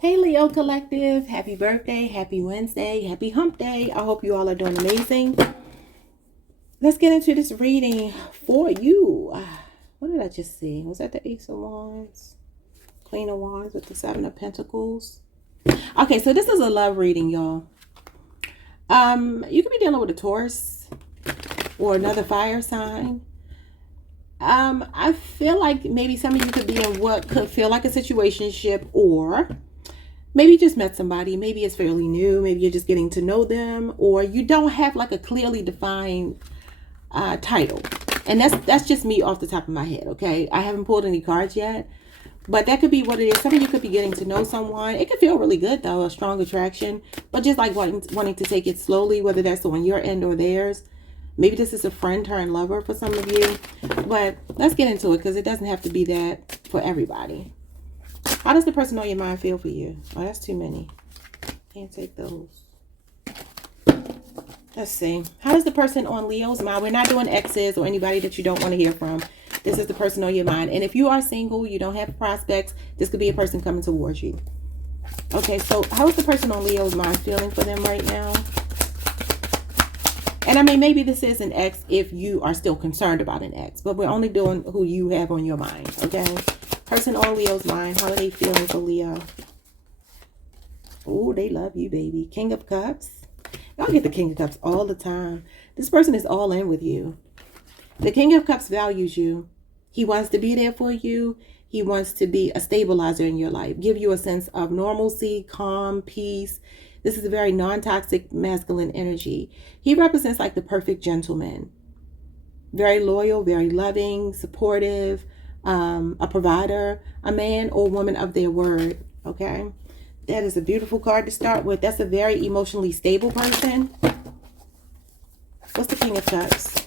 Hey Leo Collective, happy birthday, happy Wednesday, happy hump day. I hope you all are doing amazing. Let's get into this reading for you. What did I just see? Was that the Ace of Wands? Queen of Wands with the Seven of Pentacles. Okay, so this is a love reading, y'all. You could be dealing with a Taurus or another fire sign. I feel like maybe some of you could be in what could feel like a situationship, or maybe you just met somebody. Maybe it's fairly new. Maybe you're just getting to know them, or you don't have like a clearly defined title. And that's just me off the top of my head, okay? I haven't pulled any cards yet, but that could be what it is. Some of you could be getting to know someone. It could feel really good though, a strong attraction, but just like wanting to take it slowly, whether that's on your end or theirs. Maybe this is a friend turned lover for some of you, but let's get into it because it doesn't have to be that for everybody. How does the person on your mind feel for you? Oh, that's too many. Can't take those. Let's see. How does the person on Leo's mind? We're not doing exes or anybody that you don't want to hear from. This is the person on your mind. And if you are single, you don't have prospects, this could be a person coming towards you. Okay, so how is the person on Leo's mind feeling for them right now? And I mean, maybe this is an ex if you are still concerned about an ex, but we're only doing who you have on your mind, okay? Person on Leo's mind, how are they feeling for Leo? Oh, they love you, baby. King of Cups. Y'all get the King of Cups all the time. This person is all in with you. The King of Cups values you. He wants to be there for you. He wants to be a stabilizer in your life, give you a sense of normalcy, calm, peace. This is a very non-toxic masculine energy. He represents like the perfect gentleman. Very loyal, very loving, supportive, a provider, a man or woman of their word. Okay, that is a beautiful card to start with. That's a very emotionally stable person. What's the King of Cups?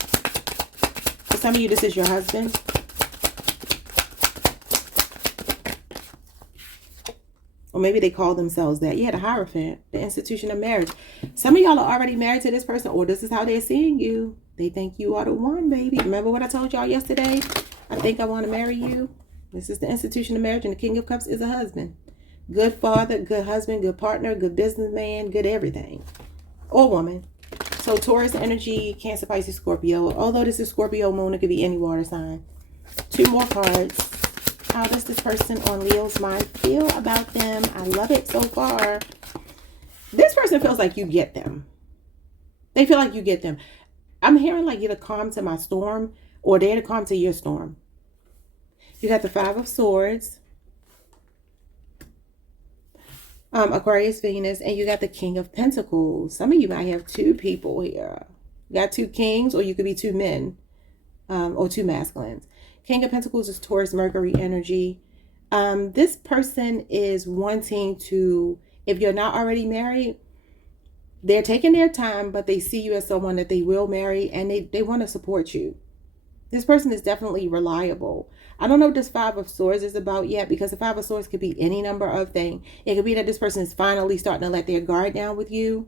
For some of you, this is your husband. Or maybe they call themselves that. Yeah, the Hierophant, the institution of marriage. Some of y'all are already married to this person, or this is how they're seeing you. They think you are the one, baby. Remember what I told y'all yesterday? I think I want to marry you. This is the institution of marriage, and the King of Cups is a husband. Good father, good husband, good partner, good businessman, good everything. Or woman. So Taurus energy, Cancer, Pisces, Scorpio. Although this is Scorpio moon, it could be any water sign. Two more cards. How does this person on Leo's mind feel about them? I love it so far. This person feels like you get them. They feel like you get them. I'm hearing like you're the calm to my storm, or they're the calm to your storm. You got the Five of Swords, Aquarius, Venus, and you got the King of Pentacles. Some of you might have two people here. You got two kings, or you could be two men, or two masculines. King of Pentacles is Taurus, Mercury energy. This person is wanting to, if you're not already married, they're taking their time, but they see you as someone that they will marry, and they want to support you. This person is definitely reliable. I don't know what this Five of Swords is about yet, because the Five of Swords could be any number of things. It could be that this person is finally starting to let their guard down with you.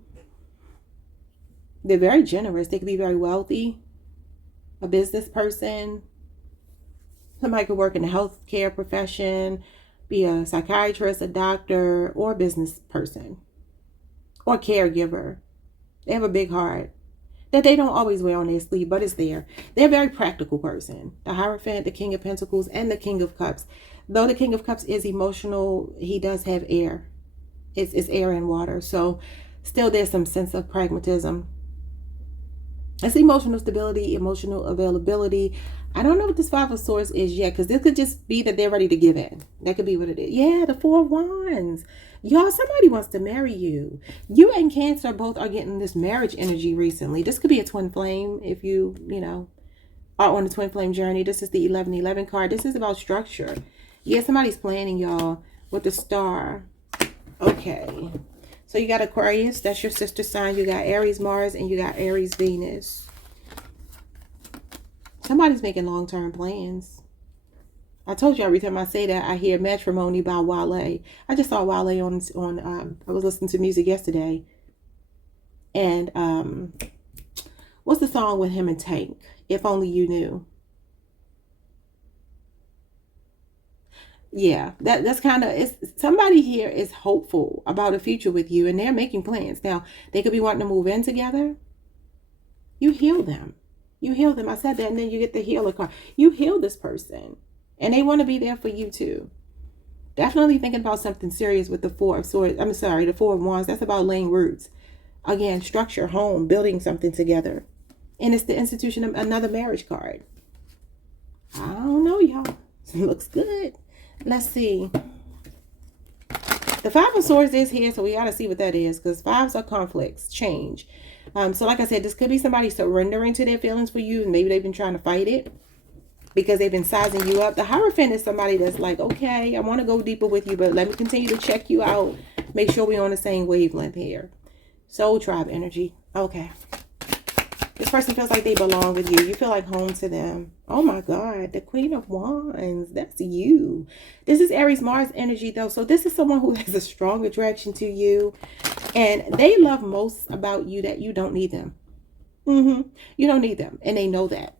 They're very generous. They could be very wealthy. A business person. Somebody could work in the healthcare profession, be a psychiatrist, a doctor, or a business person, or caregiver. They have a big heart that they don't always wear on their sleeve, but it's there. They're a very practical person. The Hierophant, the King of Pentacles, and the King of Cups. Though the King of Cups is emotional, he does have air. It's air and water. So still there's some sense of pragmatism. It's emotional stability, emotional availability. I don't know what this Five of Swords is yet, because this could just be that they're ready to give in. That could be what it is. Yeah, the Four of Wands. Y'all, somebody wants to marry you. You and Cancer both are getting this marriage energy recently. This could be a twin flame if you are on a twin flame journey. This is the 1111 card. This is about structure. Yeah, somebody's planning, y'all, with the Star. Okay. So you got Aquarius. That's your sister sign. You got Aries, Mars, and you got Aries, Venus. Somebody's making long-term plans. I told you every time I say that, I hear Matrimony by Wale. I just saw Wale on I was listening to music yesterday. And what's the song with him and Tank? If Only You Knew. Yeah, that's kind of, it's somebody here is hopeful about a future with you, and they're making plans. Now, they could be wanting to move in together. You heal them. You heal them. I said that, and then you get the healer card. You heal this person, and they want to be there for you too. Definitely thinking about something serious with the Four of Swords. I'm sorry, the Four of Wands. That's about laying roots. Again, structure, home, building something together. And it's the institution of another marriage card. I don't know, y'all. It looks good. Let's see. The Five of Swords is here, so we got to see what that is, because fives are conflicts, change. So like I said, this could be somebody surrendering to their feelings for you, and maybe they've been trying to fight it because they've been sizing you up. The Hierophant is somebody that's like, okay, I want to go deeper with you, but let me continue to check you out. Make sure we're on the same wavelength here. Soul tribe energy. Okay. This person feels like they belong with you. You feel like home to them. Oh my God. The Queen of Wands. That's you. This is Aries Mars energy though. So this is someone who has a strong attraction to you. And they love most about you that you don't need them. You don't need them. And they know that.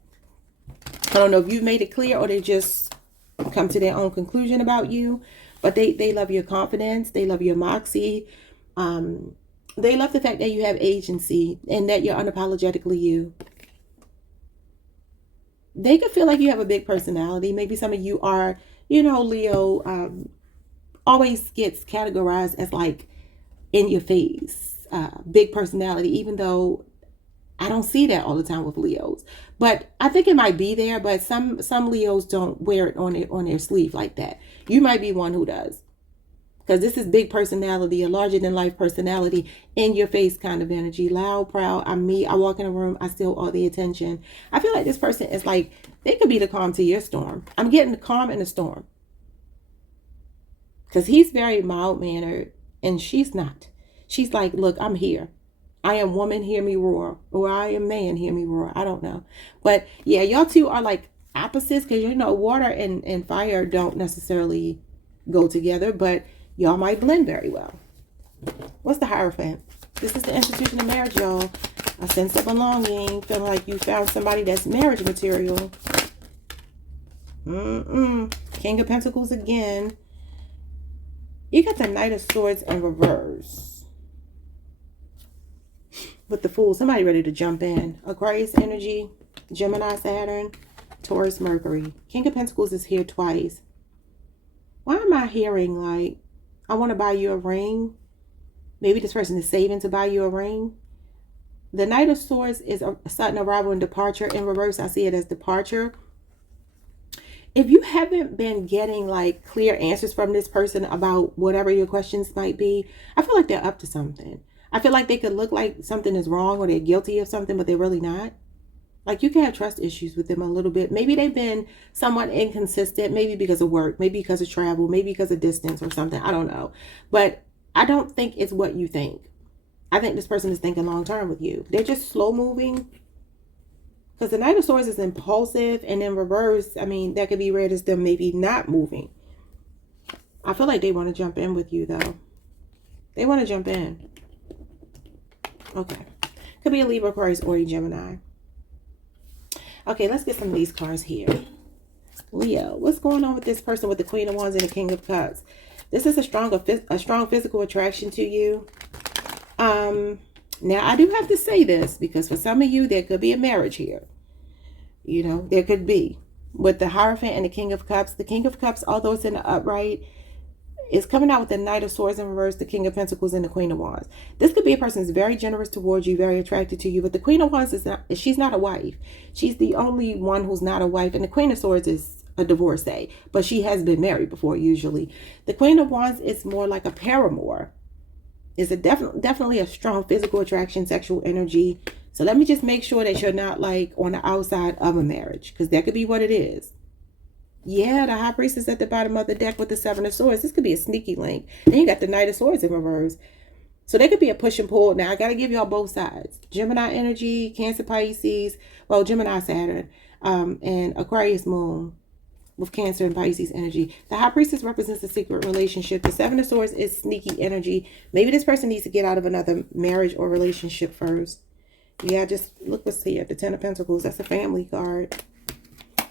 I don't know if you've made it clear or they just come to their own conclusion about you. But they love your confidence. They love your moxie. They love the fact that you have agency and that you're unapologetically you. They could feel like you have a big personality. Maybe some of you are, you know, Leo always gets categorized as like in your face, big personality, even though I don't see that all the time with Leos. But I think it might be there, but some Leos don't wear it on their sleeve like that. You might be one who does. Because this is big personality, a larger than life personality, in your face kind of energy. Loud, proud, I'm me. I walk in a room, I steal all the attention. I feel like this person is like, they could be the calm to your storm. I'm getting the calm in the storm. Because he's very mild-mannered and she's not. She's like, look, I'm here. I am woman, hear me roar. Or I am man, hear me roar. I don't know. But yeah, y'all two are like opposites because, you know, water and fire don't necessarily go together. But y'all might blend very well. What's the Hierophant? This is the institution of marriage, y'all. A sense of belonging. Feeling like you found somebody that's marriage material. King of Pentacles again. You got the Knight of Swords in reverse. With the Fool. Somebody ready to jump in. Aquarius energy. Gemini, Saturn. Taurus, Mercury. King of Pentacles is here twice. Why am I hearing like, I want to buy you a ring? Maybe this person is saving to buy you a ring. The Knight of Swords is a sudden arrival and departure. In reverse, I see it as departure. If you haven't been getting like clear answers from this person about whatever your questions might be, I feel like they're up to something. I feel like they could look like something is wrong or they're guilty of something, but they're really not. Like you can have trust issues with them a little bit. Maybe they've been somewhat inconsistent, maybe because of work, maybe because of travel, maybe because of distance or something. I don't know. But I don't think it's what you think. I think this person is thinking long term with you. They're just slow moving. Because the Knight of Swords is impulsive, and in reverse, I mean, that could be read as them maybe not moving. I feel like they want to jump in with you though. They want to jump in. Okay. Could be a Libra, Aquarius, or a Gemini. Okay, let's get some of these cards here. Leo, what's going on with this person with the Queen of Wands and the King of Cups? This is a strong physical attraction to you. Now, I do have to say this because for some of you, there could be a marriage here. You know, there could be. With the Hierophant and the King of Cups. The King of Cups, although it's in the upright, is coming out with the Knight of Swords in reverse, the King of Pentacles, and the Queen of Wands. This could be a person who's very generous towards you, very attracted to you. But the Queen of Wands she's not a wife. She's the only one who's not a wife. And the Queen of Swords is a divorcee, but she has been married before usually. The Queen of Wands is more like a paramour. It's a definitely a strong physical attraction, sexual energy. So let me just make sure that you're not like on the outside of a marriage, because that could be what it is. Yeah, the High Priestess at the bottom of the deck with the Seven of Swords. This could be a sneaky link. Then you got the Knight of Swords in reverse. So they could be a push and pull. Now, I got to give y'all both sides. Gemini energy, Cancer, Pisces. Well, Gemini, Saturn. And Aquarius, Moon with Cancer and Pisces energy. The High Priestess represents a secret relationship. The Seven of Swords is sneaky energy. Maybe this person needs to get out of another marriage or relationship first. Yeah, just look what's here. The Ten of Pentacles. That's a family card.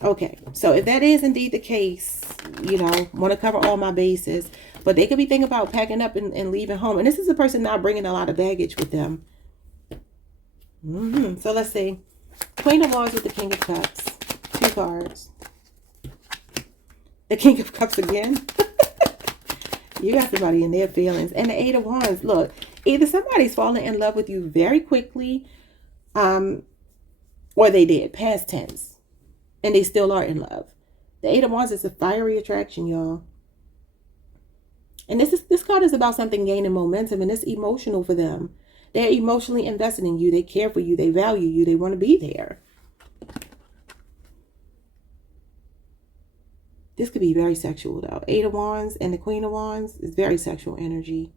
Okay, so if that is indeed the case, you know, want to cover all my bases, but they could be thinking about packing up and leaving home. And this is a person not bringing a lot of baggage with them. So let's see. Queen of Wands with the King of Cups. 2 cards. The King of Cups again. You got somebody in their feelings. And the 8 of Wands. Look, either somebody's falling in love with you very quickly, or they did, past tense, and they still are in love. The 8 of Wands is a fiery attraction, y'all. And this card is about something gaining momentum, and it's emotional for them. They're emotionally invested in you. They care for you. They value you. They want to be there. This could be very sexual, though. 8 of Wands and the Queen of Wands is very sexual energy.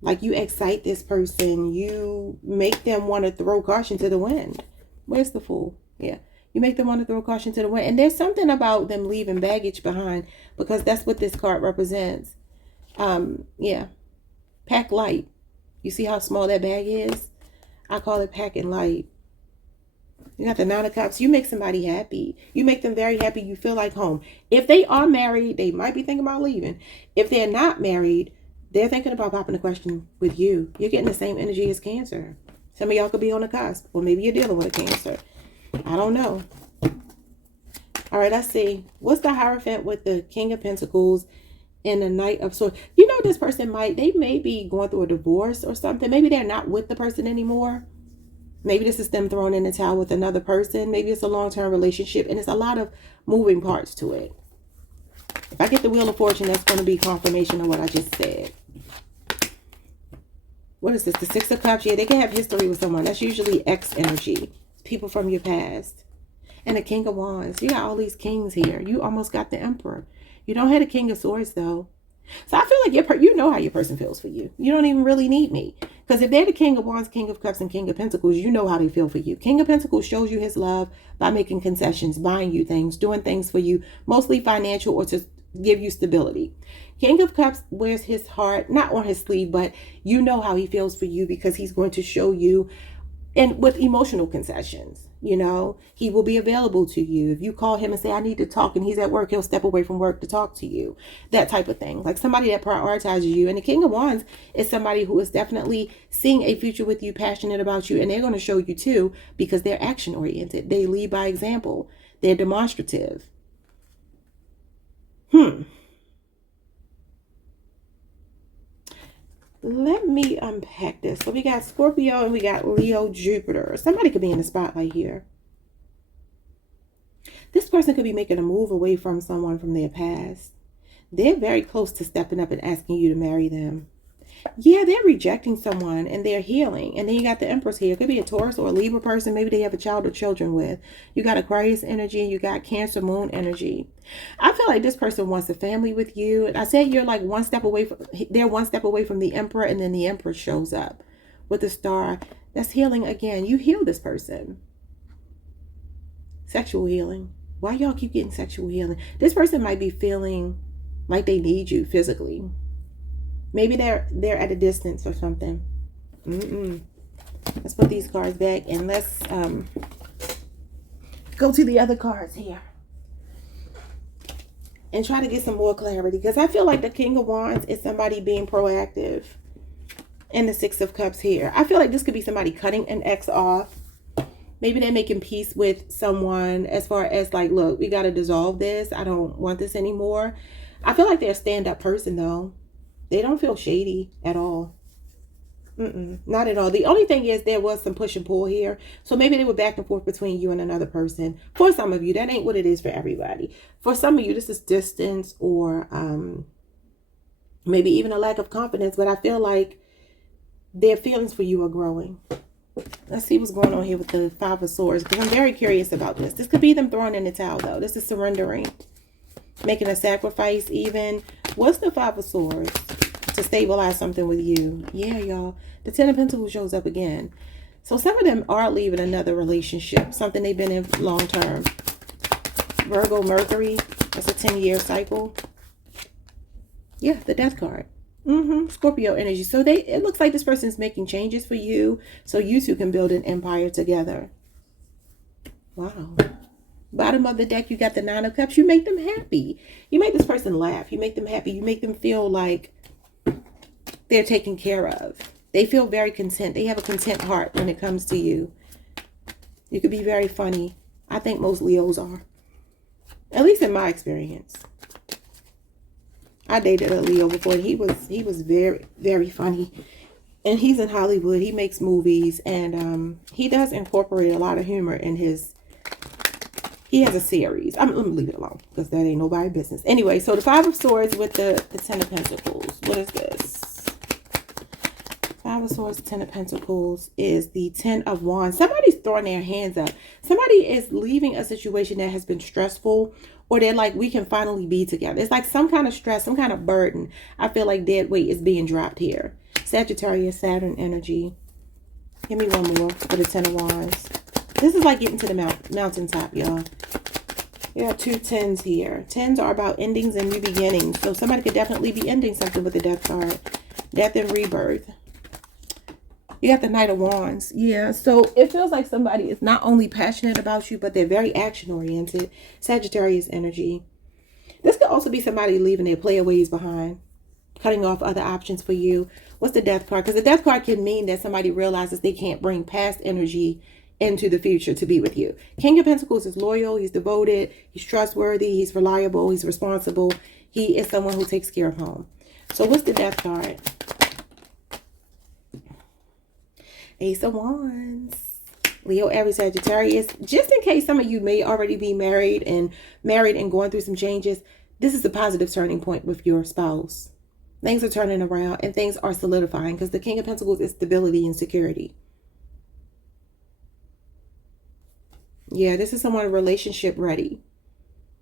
Like, you excite this person. You make them want to throw caution to the wind. Where's the Fool? Yeah. You make them want to throw caution to the wind. And there's something about them leaving baggage behind, because that's what this card represents. Yeah. Pack light. You see how small that bag is? I call it packing light. You got the 9 of Cups. You make somebody happy. You make them very happy. You feel like home. If they are married, they might be thinking about leaving. If they're not married, they're thinking about popping the question with you. You're getting the same energy as Cancer. Some of y'all could be on the cusp. Or maybe you're dealing with a Cancer. I don't know. All right, let's see. What's the Hierophant with the King of Pentacles and the Knight of Swords? You know, this person they may be going through a divorce or something. Maybe they're not with the person anymore. Maybe this is them throwing in the towel with another person. Maybe it's a long-term relationship, and it's a lot of moving parts to it. If I get the Wheel of Fortune, that's going to be confirmation of what I just said. What is this? The 6 of Cups? Yeah, they can have history with someone. That's usually ex energy. People from your past. And the King of Wands. You got all these kings here. You almost got the Emperor. You don't have the King of Swords, though. So I feel like you know how your person feels for you. You don't even really need me. Because if they're the King of Wands, King of Cups, and King of Pentacles, you know how they feel for you. King of Pentacles shows you his love by making concessions, buying you things, doing things for you, mostly financial or to give you stability. King of Cups wears his heart, not on his sleeve, but you know how he feels for you, because he's going to show you, and with emotional concessions. You know, he will be available to you. If you call him and say, I need to talk, and he's at work, he'll step away from work to talk to you. That type of thing. Like somebody that prioritizes you. And the King of Wands is somebody who is definitely seeing a future with you, passionate about you. And they're going to show you too, because they're action oriented. They lead by example. They're demonstrative. Let me unpack this. So we got Scorpio and we got Leo, Jupiter. Somebody could be in the spotlight here. This person could be making a move away from someone from their past. They're very close to stepping up and asking you to marry them. Yeah, they're rejecting someone and they're healing. And then you got the Empress here. It could be a Taurus or a Libra person. Maybe they have a child or children with. You got Aquarius energy. You got Cancer moon energy. I feel like this person wants a family with you. I said you're like one step away from, they're one step away from the Emperor, and then the Emperor shows up with the Star. That's healing again. You heal this person. Sexual healing. Why y'all keep getting sexual healing? This person might be feeling like they need you physically. Maybe they're at a distance or something. Let's put these cards back and let's go to the other cards here and try to get some more clarity, because I feel like the King of Wands is somebody being proactive, and the 6 of Cups here. I feel like this could be somebody cutting an ex off. Maybe they're making peace with someone as far as like, look, we got to dissolve this. I don't want this anymore. I feel like they're a stand-up person though. They don't feel shady at all. Not at all. The only thing is there was some push and pull here. So maybe they were back and forth between you and another person. For some of you, that ain't what it is for everybody. For some of you, this is distance or maybe even a lack of confidence. But I feel like their feelings for you are growing. Let's see what's going on here with the 5 of Swords, because I'm very curious about this. This could be them throwing in the towel though. This is surrendering. Making a sacrifice even. What's the 5 of Swords? To stabilize something with you. Yeah, y'all. The 10 of Pentacles shows up again. So some of them are leaving another relationship. Something they've been in long term. Virgo, Mercury. That's a 10-year cycle. Yeah, the Death card. Scorpio energy. So it looks like this person is making changes for you, so you two can build an empire together. Wow. Bottom of the deck, you got the Nine of Cups. You make them happy. You make this person laugh. You make them happy. You make them feel like they're taken care of. They feel very content. They have a content heart when it comes to you. You could be very funny. I think most Leos are. At least in my experience. I dated a Leo before, and he was very, very funny. And he's in Hollywood. He makes movies, and he does incorporate a lot of humor in his... He has a series. Let me leave it alone because that ain't nobody's business. Anyway, so the Five of Swords with the Ten of Pentacles. What is this? Five of Swords, Ten of Pentacles is the Ten of Wands. Somebody's throwing their hands up. Somebody is leaving a situation that has been stressful, or they're like, we can finally be together. It's like some kind of stress, some kind of burden. I feel like dead weight is being dropped here. Sagittarius, Saturn energy. Give me one more for the Ten of Wands. This is like getting to the mountaintop, y'all. You have two tens here. Tens are about endings and new beginnings. So somebody could definitely be ending something with the Death card. Death and rebirth. You got the Knight of Wands. Yeah, so it feels like somebody is not only passionate about you, but they're very action-oriented. Sagittarius energy. This could also be somebody leaving their playaways behind. Cutting off other options for you. What's the Death card? Because the Death card can mean that somebody realizes they can't bring past energy into the future to be with you. King of Pentacles is loyal, he's devoted, he's trustworthy, he's reliable, he's responsible. He is someone who takes care of home. So what's the Death card? Ace of Wands. Leo, Aries, Sagittarius. Just in case some of you may already be married and going through some changes, this is a positive turning point with your spouse. Things are turning around and things are solidifying because the King of Pentacles is stability and security. Yeah, this is someone relationship ready.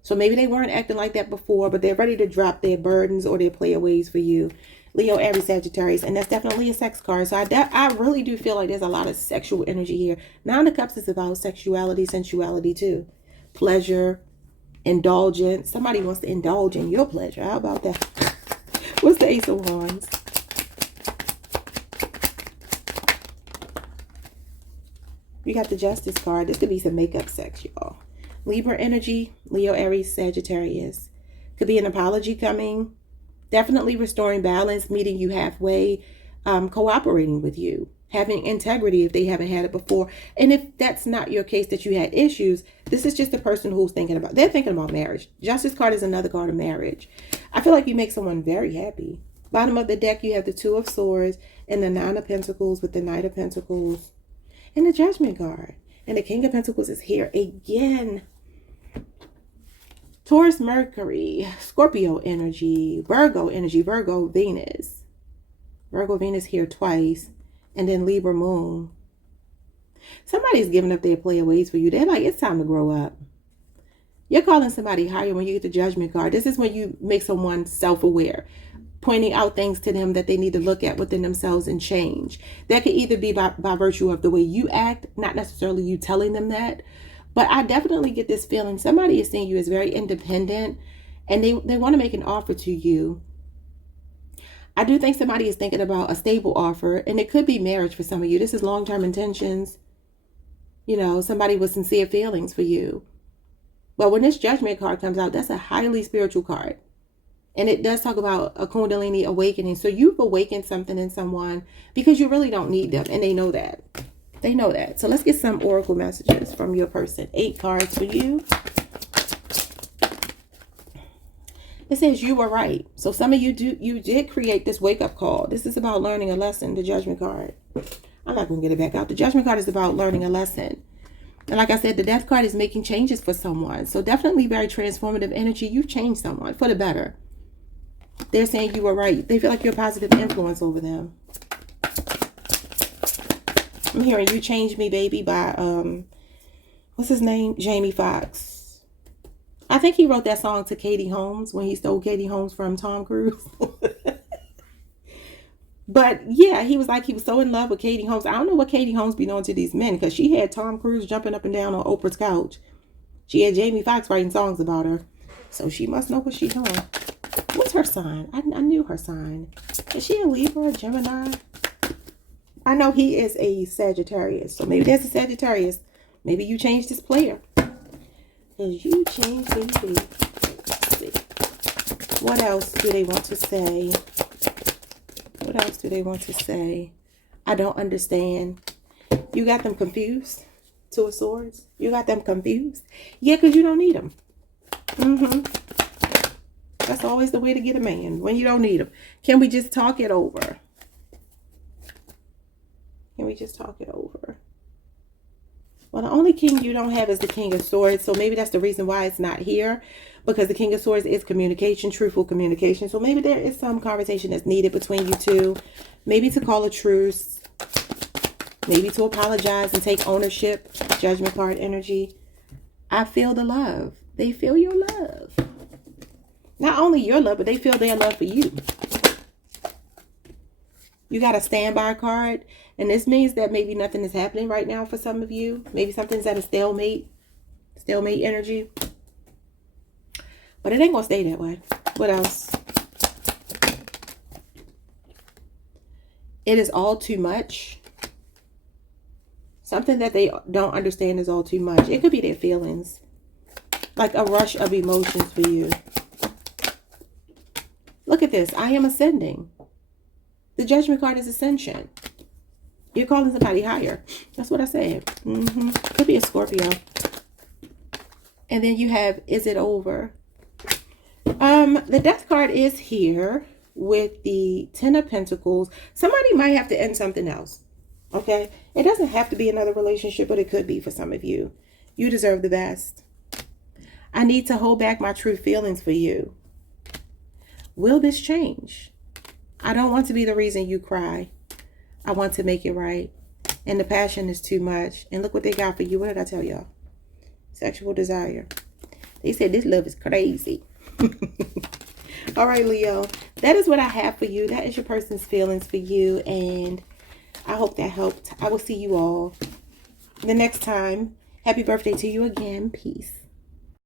So maybe they weren't acting like that before, but they're ready to drop their burdens or their playaways for you. Leo, Aries, Sagittarius, and that's definitely a sex card. So I really do feel like there's a lot of sexual energy here. Nine of Cups is about sexuality, sensuality too. Pleasure, indulgence. Somebody wants to indulge in your pleasure. How about that? What's the Ace of Wands? You got the Justice card. This could be some makeup sex, y'all. Libra energy, Leo, Aries, Sagittarius. Could be an apology coming. Definitely restoring balance, meeting you halfway, cooperating with you. Having integrity if they haven't had it before. And if that's not your case, that you had issues, this is just the person who's thinking about, they're thinking about marriage. Justice card is another card of marriage. I feel like you make someone very happy. Bottom of the deck, you have the Two of Swords and the Nine of Pentacles with the Knight of Pentacles. And the Judgment card. And the King of Pentacles is here again. Taurus, Mercury, Scorpio energy, Virgo, Venus. Virgo, Venus here twice. And then Libra, Moon. Somebody's giving up their playaways for you. They're like, it's time to grow up. You're calling somebody higher when you get the Judgment card. This is when you make someone self-aware. Pointing out things to them that they need to look at within themselves and change. That could either be by virtue of the way you act, not necessarily you telling them that. But I definitely get this feeling somebody is seeing you as very independent and they want to make an offer to you. I do think somebody is thinking about a stable offer, and it could be marriage for some of you. This is long-term intentions. You know, somebody with sincere feelings for you. But when this Judgment card comes out, that's a highly spiritual card. And it does talk about a Kundalini awakening. So you've awakened something in someone because you really don't need them. And they know that. They know that. So let's get some oracle messages from your person. 8 cards for you. It says you were right. So some of you did create this wake-up call. This is about learning a lesson, the Judgment card. I'm not going to get it back out. The Judgment card is about learning a lesson. And like I said, the Death card is making changes for someone. So definitely very transformative energy. You've changed someone for the better. They're saying you were right. They feel like you're a positive influence over them. I'm hearing You Changed Me, Baby by, what's his name? Jamie Foxx. I think he wrote that song to Katie Holmes when he stole Katie Holmes from Tom Cruise. But yeah, he was so in love with Katie Holmes. I don't know what Katie Holmes be doing to these men, because she had Tom Cruise jumping up and down on Oprah's couch. She had Jamie Foxx writing songs about her. So she must know what she's doing. What's her sign? I knew her sign. Is she a Libra, Gemini? I know he is a Sagittarius. So maybe there's a Sagittarius. Maybe you changed this player. Because you changed me, baby. Let's see. What else do they want to say? What else do they want to say? I don't understand. You got them confused. Two of Swords. You got them confused. Yeah, because you don't need them. That's always the way to get a man. When you don't need them. Can we just talk it over? Can we just talk it over? Well, the only king you don't have is the King of Swords. So maybe that's the reason why it's not here. Because the King of Swords is communication, truthful communication. So maybe there is some conversation that's needed between you two. Maybe to call a truce. Maybe to apologize and take ownership. Judgment card energy. I feel the love. They feel your love. Not only your love, but they feel their love for you. You got a standby card. And this means that maybe nothing is happening right now for some of you. Maybe something's at a stalemate. Stalemate energy. But it ain't going to stay that way. What else? It is all too much. Something that they don't understand is all too much. It could be their feelings. Like a rush of emotions for you. Look at this. I am ascending. The Judgment card is ascension. You're calling somebody higher. That's what I said. Could be a Scorpio. And then you have, is it over? The Death card is here with the Ten of Pentacles. Somebody might have to end something else. Okay? It doesn't have to be another relationship, but it could be for some of you. You deserve the best. I need to hold back my true feelings for you. Will this change? I don't want to be the reason you cry. I want to make it right. And the passion is too much. And look what they got for you. What did I tell y'all? Sexual desire. They said this love is crazy. All right, Leo. That is what I have for you. That is your person's feelings for you. And I hope that helped. I will see you all the next time. Happy birthday to you again. Peace.